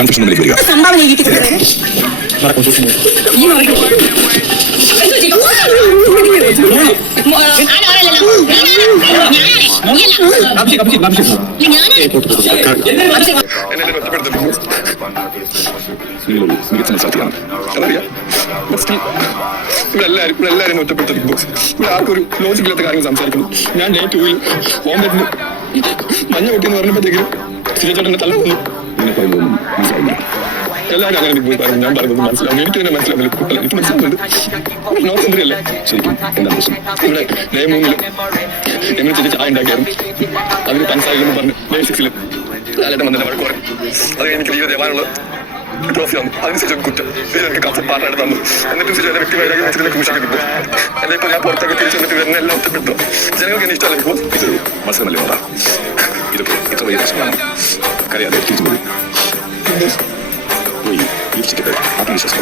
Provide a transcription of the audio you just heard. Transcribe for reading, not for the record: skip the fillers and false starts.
കൺഫ്യൂഷനിലേക്ക് വരിക. സംഭാവന മികച്ച മത്സരത്തിലാണ് അതറിയാം. ഇവിടെ എല്ലാവരും ഒറ്റപ്പെടുത്ത ബോക്സ്. ഇവിടെ ആർക്കും ഒരു ലോജിക്കില്ലാത്ത കാര്യങ്ങൾ സംസാരിക്കുന്നു. ഞാൻ ഡേ 2 ഫോം വരുന്നു മഞ്ഞ പൊട്ടിയെന്ന് പറഞ്ഞപ്പോഴത്തേക്കും സിജേട്ടനെ തള്ളുന്നു. എല്ലാവരും അങ്ങനെ ബിഗ് ബോസ് പറയുന്നു. ഞാൻ പറയുന്നത് മനസ്സിലാവുന്നു. എനിക്ക് തന്നെ മനസ്സിലാവുന്നില്ല. എനിക്ക് മനസ്സിലാവുന്നുണ്ട്. നോർത്ത് ഇന്ത്യയല്ലേ ശരിക്കും എന്താണ് പ്രശ്നം? ഇവിടെ ഡേ 3 എങ്ങനെ ചെറിയ ചായ ഉണ്ടാക്കിയായിരുന്നു. അതിന് പഞ്ചസാരയിലെന്ന് പറഞ്ഞ് ഡേ 6 ലാലേട്ടൻ വന്നില്ല വഴക്ക് പറയും. അത് എനിക്ക് ലീവ് ദേവാനുള്ള ട്രോഫി വന്നു. അതിനുശേഷം കുറ്റം എനിക്ക് കംഫർട്ട് പാർട്ടായിട്ട് തന്നു. എന്നിട്ടും ശരി എന്റെ വ്യക്തിപരമായി വെച്ചിട്ട് കുഷിക്കുന്നു. എന്നെ ഇപ്പോൾ ഞാൻ പുറത്തൊക്കെ തിരിച്ചു വന്നിട്ട് വരുന്ന എല്ലാം ഒറ്റപ്പെട്ടു. ജനങ്ങൾക്ക് എന്നെ ഇഷ്ടമല്ല ഇപ്പോൾ. ഇതൊരു മത്സരമല്ലേ പറയാം. ഇതൊക്കെ ഇത്ര വലിയ പ്രശ്നമാണ്. കരയാതെ തിരിച്ചു പോയി ലിപ്സ്റ്റിക്ക് ആത്മവിശ്വാസം